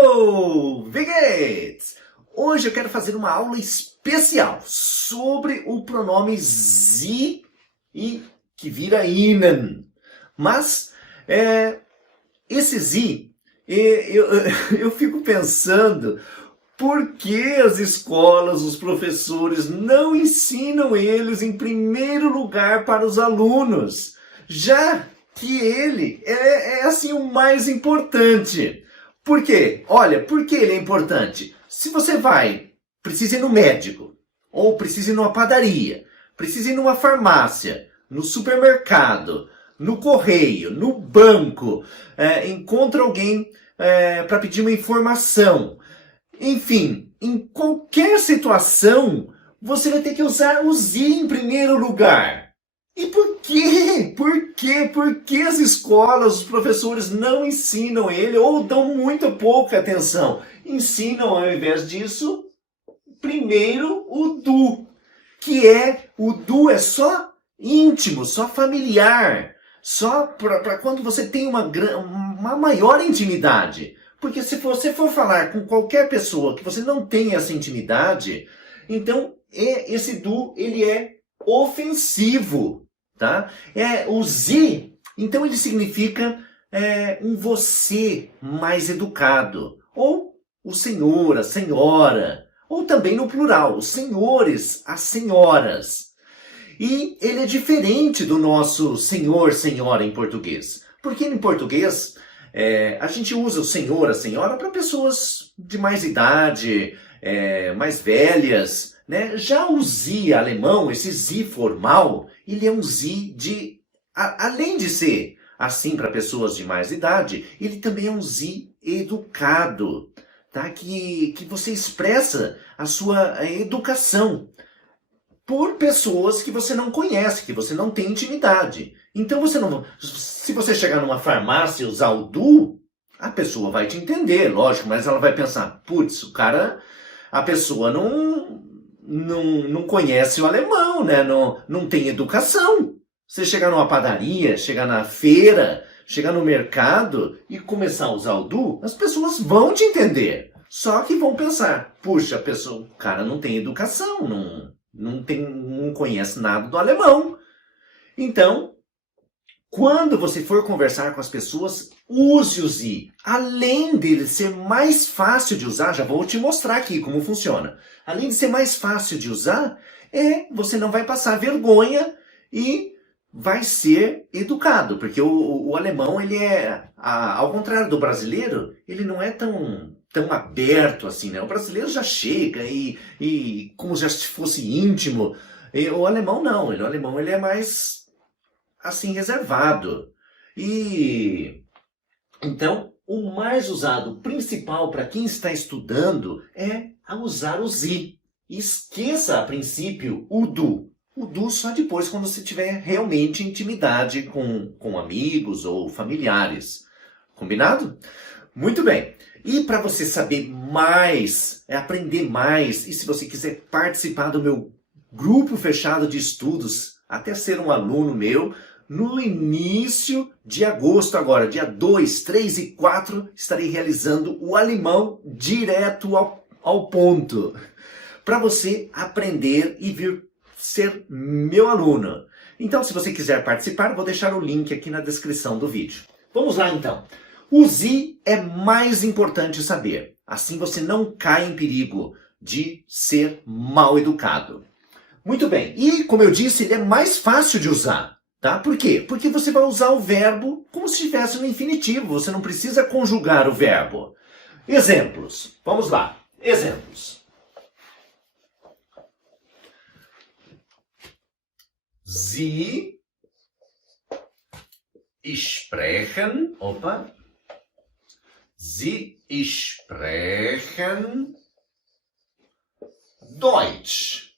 Hello, Vegates! Hoje eu quero fazer uma aula especial sobre o pronome sie e que vira ihnen. Mas esse sie, eu fico pensando por que as escolas, os professores não ensinam eles em primeiro lugar para os alunos, já que ele é assim o mais importante. Por quê? Olha, por que ele é importante? Se você precisa ir no médico, ou precisa ir numa padaria, precisa ir numa farmácia, no supermercado, no correio, no banco, encontra alguém para pedir uma informação. Enfim, em qualquer situação, você vai ter que usar o sie em primeiro lugar. E por quê? Por que as escolas, os professores não ensinam ele ou dão muito pouca atenção? Ensinam, ao invés disso, primeiro o du, o du é só íntimo, só familiar, só para quando você tem uma maior intimidade. Porque se você for falar com qualquer pessoa que você não tem essa intimidade, então esse du, ele é ofensivo. Tá? O sie, então ele significa um você mais educado, ou o senhor, a senhora, ou também no plural, os senhores, as senhoras. E ele é diferente do nosso senhor, senhora em português, porque em português a gente usa o senhor, a senhora para pessoas de mais idade, mais velhas, né? Já o sie alemão, esse sie formal, ele é um sie além de ser assim para pessoas de mais idade, ele também é um sie educado, tá? Que você expressa a sua educação por pessoas que você não conhece, que você não tem intimidade. Então se você chegar numa farmácia e usar o du, a pessoa vai te entender, lógico, mas ela vai pensar, putz, a pessoa não conhece o alemão, né? Não tem educação. Você chegar numa padaria, chegar na feira, chegar no mercado e começar a usar o du, as pessoas vão te entender. Só que vão pensar, puxa, o cara não tem educação, não conhece nada do alemão. Então, quando você for conversar com as pessoas, use o sie. Além dele ser mais fácil de usar, já vou te mostrar aqui como funciona. Além de ser mais fácil de usar, você não vai passar vergonha e vai ser educado. Porque o alemão, ele ao contrário do brasileiro, ele não é tão aberto assim, né? O brasileiro já chega e como já se fosse íntimo. E o alemão não, o alemão ele é mais assim reservado. E então o mais usado, o principal para quem está estudando é a usar o sie. Esqueça a princípio o du. O du só depois quando você tiver realmente intimidade com amigos ou familiares. Combinado? Muito bem. E para você saber mais, aprender mais, e se você quiser participar do meu grupo fechado de estudos, até ser um aluno meu, no início de agosto agora, dia 2, 3 e 4, estarei realizando o alemão direto ao ponto. Para você aprender e vir ser meu aluno. Então, se você quiser participar, vou deixar o link aqui na descrição do vídeo. Vamos lá então. O sie é mais importante saber. Assim você não cai em perigo de ser mal educado. Muito bem. E, como eu disse, ele é mais fácil de usar. Tá? Por quê? Porque você vai usar o verbo como se estivesse no infinitivo. Você não precisa conjugar o verbo. Exemplos. Vamos lá. Exemplos. Sie sprechen. Opa. Sie sprechen Deutsch.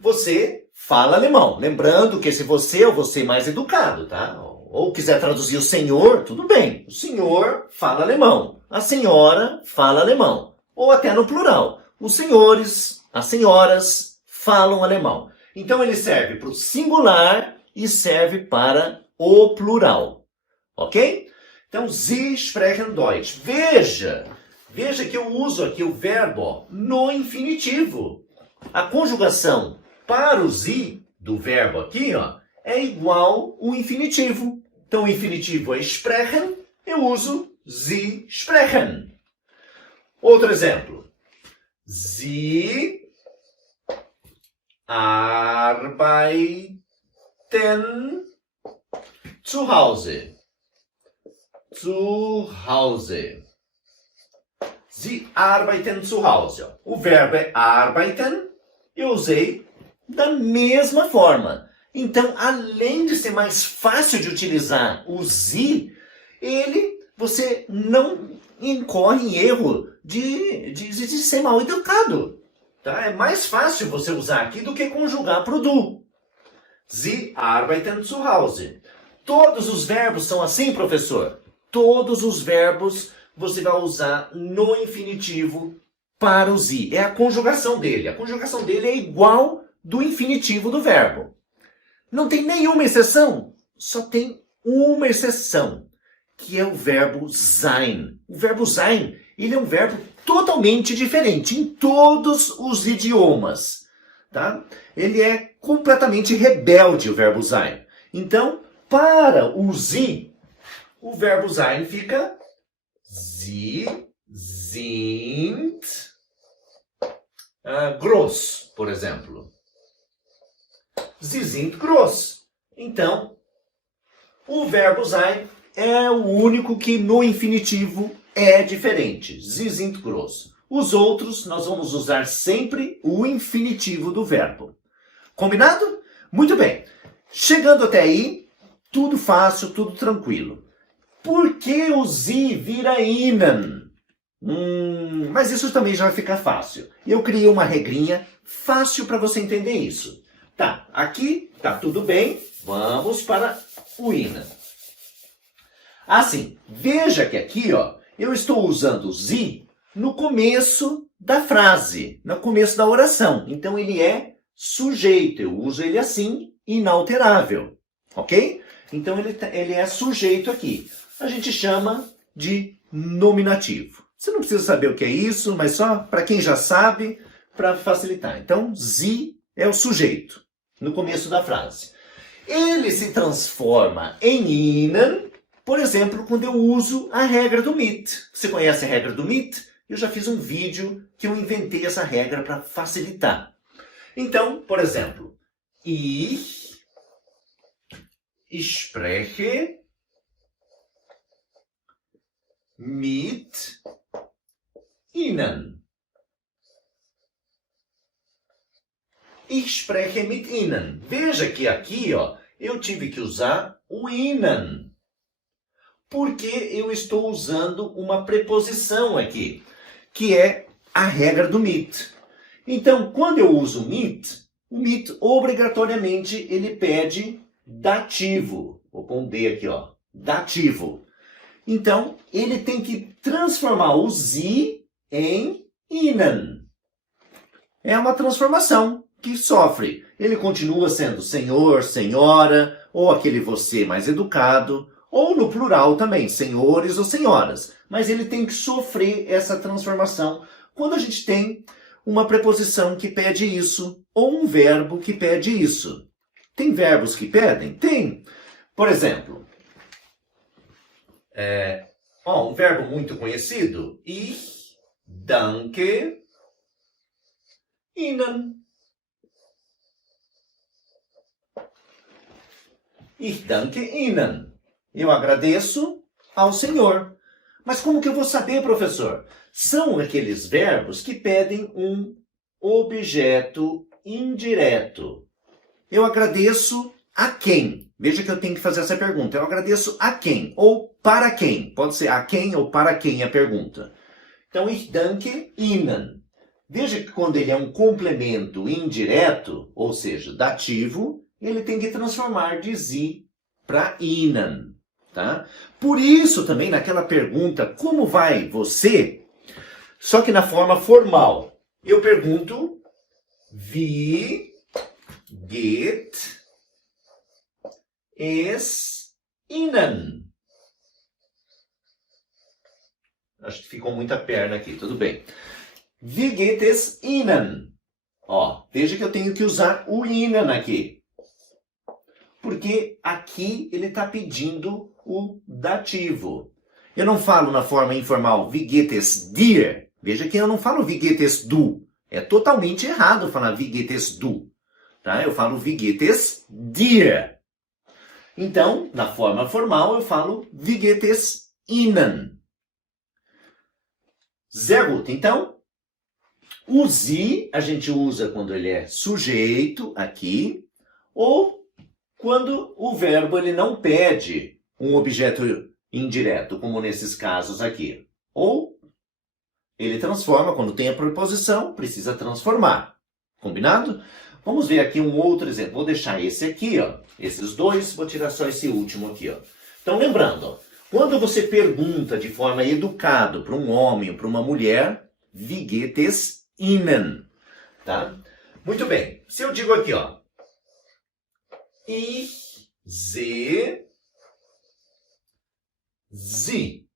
Você fala alemão. Lembrando que esse você é o você mais educado, tá? Ou quiser traduzir o senhor, tudo bem. O senhor fala alemão. A senhora fala alemão. Ou até no plural. Os senhores, as senhoras falam alemão. Então ele serve para o singular e serve para o plural. ok? Então, Sie sprechen Deutsch. Veja que eu uso aqui o verbo no infinitivo. A conjugação para o Sie do verbo aqui, ó, é igual o infinitivo. Então, o infinitivo é sprechen, eu uso Sie sprechen. Outro exemplo. Sie arbeiten zu Hause. Zu Hause. Sie arbeiten zu Hause. O verbo é arbeiten, eu usei da mesma forma. Então, além de ser mais fácil de utilizar o Sie, você não incorre em erro de ser mal educado. Tá? É mais fácil você usar aqui do que conjugar para o du. Sie arbeiten zu Hause. Todos os verbos são assim, professor? Todos os verbos você vai usar no infinitivo para o Sie. É a conjugação dele. A conjugação dele é igual do infinitivo do verbo. Não tem nenhuma exceção. Só tem uma exceção, que é o verbo sein. O verbo sein, ele é um verbo totalmente diferente em todos os idiomas. Tá? Ele é completamente rebelde, o verbo sein. Então, para o Sie, o verbo sein fica Sie sind groß, por exemplo. Sie sind groß. Então, o verbo sein é o único que no infinitivo é diferente. Sie sind groß. Os outros, nós vamos usar sempre o infinitivo do verbo. Combinado? Muito bem. Chegando até aí, tudo fácil, tudo tranquilo. Por que o Sie vira Ihnen? Mas isso também já vai ficar fácil. Eu criei uma regrinha fácil para você entender isso. Tá, aqui tá tudo bem. Vamos para o Ihnen. Assim, veja que aqui, ó, eu estou usando o Sie no começo da frase, no começo da oração. Então, ele é sujeito. Eu uso ele assim, inalterável. Ok? Então, ele é sujeito aqui. A gente chama de nominativo. Você não precisa saber o que é isso, mas só para quem já sabe, para facilitar. Então, Sie é o sujeito, no começo da frase. Ele se transforma em Ihnen, por exemplo, quando eu uso a regra do mit. Você conhece a regra do mit? Eu já fiz um vídeo que eu inventei essa regra para facilitar. Então, por exemplo, Ich spreche mit Ihnen. Ich spreche mit Ihnen. Veja que aqui, ó, eu tive que usar o Ihnen. Porque eu estou usando uma preposição aqui, que é a regra do mit. Então, quando eu uso o mit obrigatoriamente ele pede dativo. Vou pôr um D aqui, ó. Dativo. Então, ele tem que transformar o Sie em Ihnen. É uma transformação que sofre. Ele continua sendo senhor, senhora, ou aquele você mais educado, ou no plural também, senhores ou senhoras. Mas ele tem que sofrer essa transformação quando a gente tem uma preposição que pede isso, ou um verbo que pede isso. Tem verbos que pedem? Tem. Por exemplo, um verbo muito conhecido. Ich danke Ihnen. Ich danke Ihnen. Eu agradeço ao Senhor. Mas como que eu vou saber, professor? São aqueles verbos que pedem um objeto indireto. Eu agradeço a quem? Veja que eu tenho que fazer essa pergunta. Eu agradeço a quem? Ou para quem? Pode ser a quem ou para quem a pergunta. Então, ich danke Ihnen. Veja que quando ele é um complemento indireto, ou seja, dativo, ele tem que transformar de Sie para Ihnen. Tá? Por isso também naquela pergunta, como vai você? Só que na forma formal. Eu pergunto, wie geht es Ihnen? Acho que ficou muita perna aqui, tudo bem. Wie geht es Ihnen? Ó, veja que eu tenho que usar o Ihnen aqui. Porque aqui ele está pedindo o dativo. Eu não falo na forma informal Wie geht es dir? Veja que eu não falo Wie geht es du. É totalmente errado falar Wie geht es du. Tá? Eu falo Wie geht es dir. Então, na forma formal, eu falo Wie geht es Ihnen? Sehr gut. Então, o Sie a gente usa quando ele é sujeito aqui, ou quando o verbo ele não pede um objeto indireto, como nesses casos aqui. Ou ele transforma, quando tem a preposição, precisa transformar. Combinado? Vamos ver aqui um outro exemplo. Vou deixar esse aqui, ó. Esses dois, vou tirar só esse último aqui, ó. Então, lembrando, ó, quando você pergunta de forma educada para um homem ou para uma mulher, Wie geht es Ihnen? Tá? Muito bem. Se eu digo aqui, ó. Ich sehe Sie.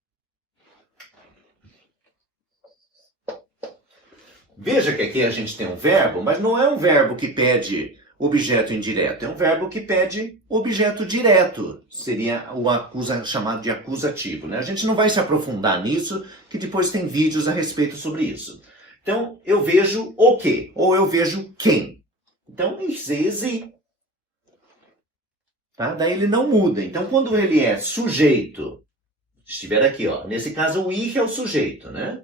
Veja que aqui a gente tem um verbo, mas não é um verbo que pede objeto indireto, é um verbo que pede objeto direto. Seria o chamado de acusativo, né? A gente não vai se aprofundar nisso, que depois tem vídeos a respeito sobre isso. Então, eu vejo o quê? Ou eu vejo quem. Então, ich sehe Sie. Tá? Daí ele não muda. Então, quando ele é sujeito, estiver aqui, ó, nesse caso o ich é o sujeito, né?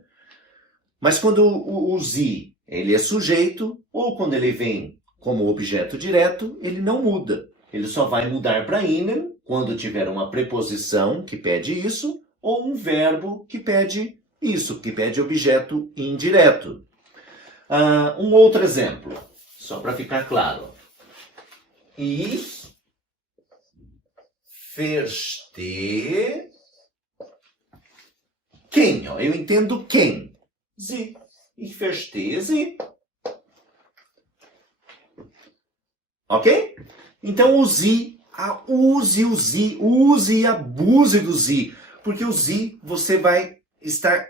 Mas quando o Sie ele é sujeito, ou quando ele vem como objeto direto, ele não muda. Ele só vai mudar para Ihnen quando tiver uma preposição que pede isso, ou um verbo que pede isso, que pede objeto indireto. Um outro exemplo, só para ficar claro. Ich verstehe quem? Ó, eu entendo quem? Sie. Ich verstehe Sie. Ok? Então, o Sie, use o Sie, use e abuse do Sie. Porque o Sie, você vai estar...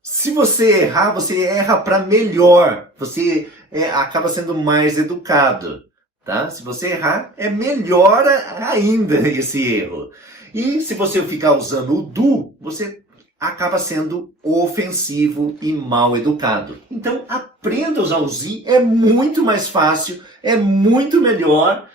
Se você errar, você erra para melhor. Você acaba sendo mais educado. Tá? Se você errar, é melhor ainda esse erro. E se você ficar usando o do, você acaba sendo ofensivo e mal educado. Então, aprenda a usar o Sie, é muito mais fácil, é muito melhor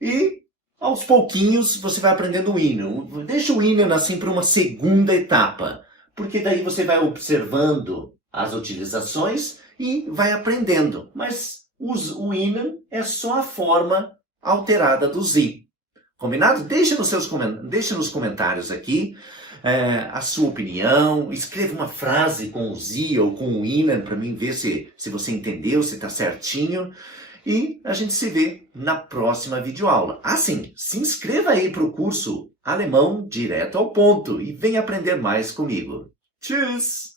e aos pouquinhos você vai aprendendo o Ihnen. Deixa o Ihnen assim para uma segunda etapa, porque daí você vai observando as utilizações e vai aprendendo. Mas o Ihnen é só a forma alterada do Sie. Combinado? Deixa nos comentários aqui a sua opinião. Escreva uma frase com o Sie ou com o Ihnen para mim ver se você entendeu, se está certinho. E a gente se vê na próxima videoaula. Sim, se inscreva aí para o curso Alemão Direto ao Ponto e venha aprender mais comigo. Tschüss!